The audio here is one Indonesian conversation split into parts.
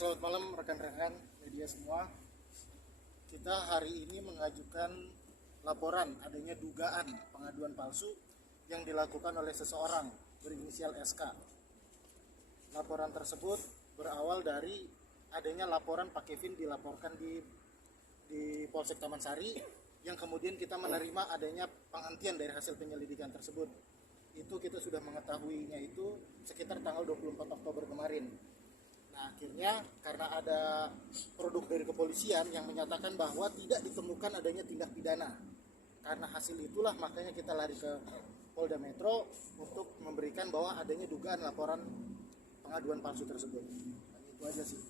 selamat malam rekan-rekan media semua. Kita hari ini mengajukan laporan adanya dugaan pengaduan palsu yang dilakukan oleh seseorang berinisial SK. Laporan tersebut berawal dari adanya laporan Pak Kevin dilaporkan di Polsek Taman Sari, yang kemudian kita menerima adanya penghentian dari hasil penyelidikan tersebut. Itu kita sudah mengetahuinya itu sekitar tanggal 24 Oktober kemarin. Nah, akhirnya karena ada produk dari kepolisian yang menyatakan bahwa tidak ditemukan adanya tindak pidana. Karena hasil itulah makanya kita lari ke Polda Metro untuk memberikan bahwa adanya dugaan laporan pengaduan palsu tersebut. Dan itu aja sih.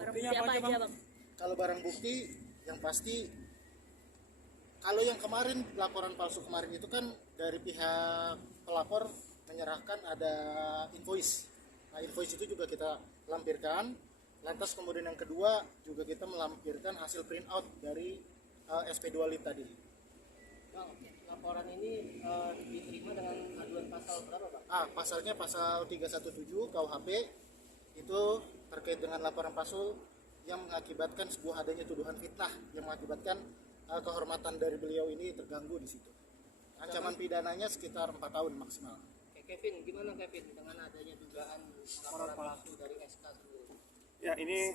Barang bukti apa aja, Bang? Kalau barang bukti yang pasti, kalau yang kemarin laporan palsu kemarin itu kan dari pihak pelapor menyerahkan ada invoice. Nah, invoice itu juga kita lampirkan. Lantas kemudian yang kedua juga kita melampirkan hasil print out dari SP2 Lit tadi. Bang, laporan ini diterima dengan aduan pasal berapa, Bang? Pasalnya pasal 317 KUHP itu terkait dengan laporan palsu yang mengakibatkan sebuah adanya tuduhan fitnah yang mengakibatkan kehormatan dari beliau ini terganggu di situ. Ancaman pidananya sekitar 4 tahun maksimal. Kevin, gimana Kevin dengan adanya dugaan laporan palsu dari SK sendiri? Ya, ini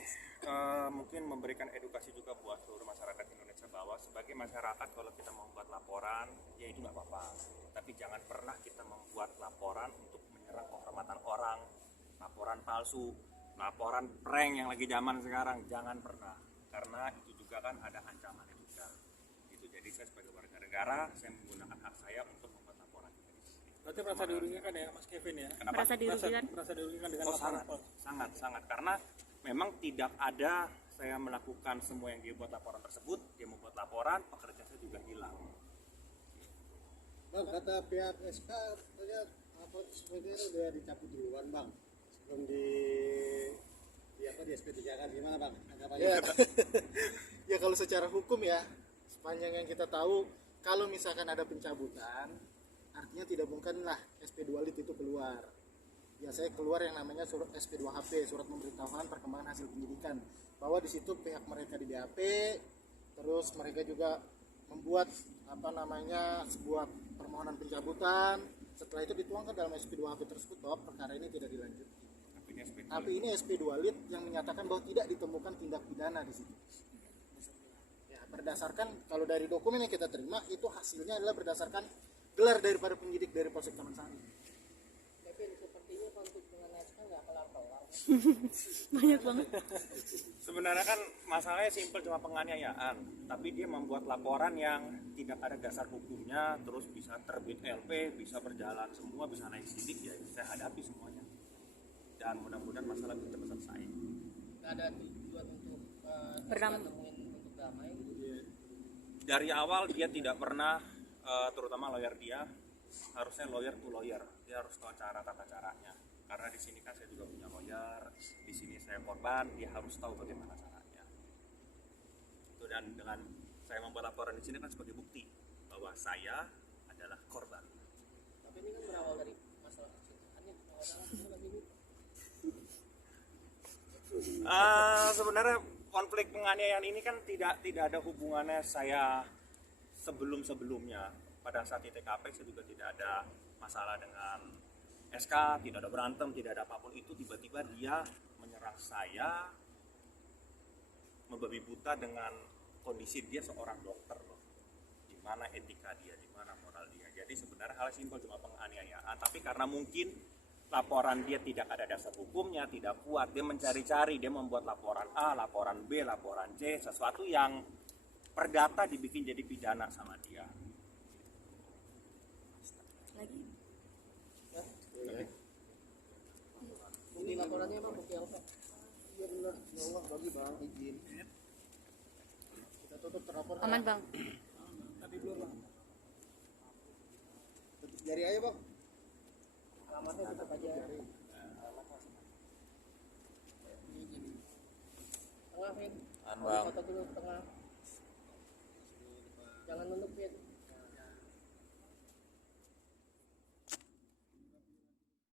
mungkin memberikan edukasi juga buat seluruh masyarakat Indonesia bahwa sebagai masyarakat kalau kita membuat laporan, ya itu nggak apa-apa. Tapi jangan pernah kita membuat laporan untuk menyerang kehormatan orang, laporan palsu, laporan prank yang lagi zaman sekarang, jangan pernah. Karena itu juga kan ada ancamannya juga. Gitu. Jadi saya sebagai warga negara, saya menggunakan hak saya untuk membuat laporan. Berarti merasa dirugikan ya Mas Kevin ya? Kenapa? Merasa dirugikan? Merasa dirugikan dengan laporan sangat, palsu. sangat, karena memang tidak ada saya melakukan semua yang dia buat laporan tersebut, dia membuat laporan, pekerjaan saya juga hilang. Bang, kata pihak SK katanya apa sebenarnya udah dicabut duluan, Bang, sebelum di SP3 kan, gimana Bang? Ya, ya kalau secara hukum ya, sepanjang yang kita tahu, kalau misalkan ada pencabutan, artinya tidak mungkinlah SP2 Lit itu keluar. Biasanya keluar yang namanya surat SP2HP, surat memberitahuan perkembangan hasil penyidikan, bahwa di situ pihak mereka di BAP, terus mereka juga membuat sebuah permohonan pencabutan. Setelah itu dituangkan dalam SP2HP tersebut bahwa perkara ini tidak dilanjutkan. Tapi ini SP2 Lit yang menyatakan bahwa tidak ditemukan tindak pidana di situ. Ya, berdasarkan kalau dari dokumen yang kita terima itu hasilnya adalah berdasarkan gelar daripada penyidik dari Polsek Taman Sari. Kevin, sepertinya konflik dengan SK nggak kelar-kelar. Banyak banget. Sebenarnya kan masalahnya simpel, cuma penganiayaan, tapi dia membuat laporan yang tidak ada dasar hukumnya, terus bisa terbit LP, bisa berjalan semua, bisa naik sidik, ya saya hadapi semuanya. Dan mudah-mudahan masalah itu cepat selesai. Nggak ada tujuan untuk nemuin untuk damai gitu. Dari awal dia tidak pernah, terutama lawyer dia, harusnya lawyer to lawyer, dia harus tahu tata caranya. Karena di sini kan saya juga punya lawyer, di sini saya korban, dia harus tahu bagaimana caranya. Itu, dan dengan saya membuat laporan di sini kan sebagai bukti bahwa saya adalah korban. Tapi ini kan berawal dari masalah percintaannya, lagi ini. Sebenarnya konflik penganiayaan ini kan tidak ada hubungannya saya sebelumnya. Pada saat di TKP saya juga tidak ada masalah dengan SK, tidak ada berantem, tidak ada apapun itu. Tiba-tiba dia menyerang saya, membabi buta dengan kondisi dia seorang dokter loh. Di mana etika dia, di mana moral dia. Jadi sebenarnya hal simpel cuma penganiayaan, tapi karena mungkin laporan dia tidak ada dasar hukumnya, tidak kuat, dia mencari-cari, dia membuat laporan A, laporan B, laporan C, sesuatu yang perdata dibikin jadi pidana sama dia. Lagi. Bukti laporannya Bang, bukti apa? Iya benar, ya Allah bagi Bang izin. Kita tutup terlapor. Aman, Bang. Tadi belum Bang. Tutup jari aja Bang. Alamatnya tutup aja. Tengah, Vin. Bang. Foto dulu tengah.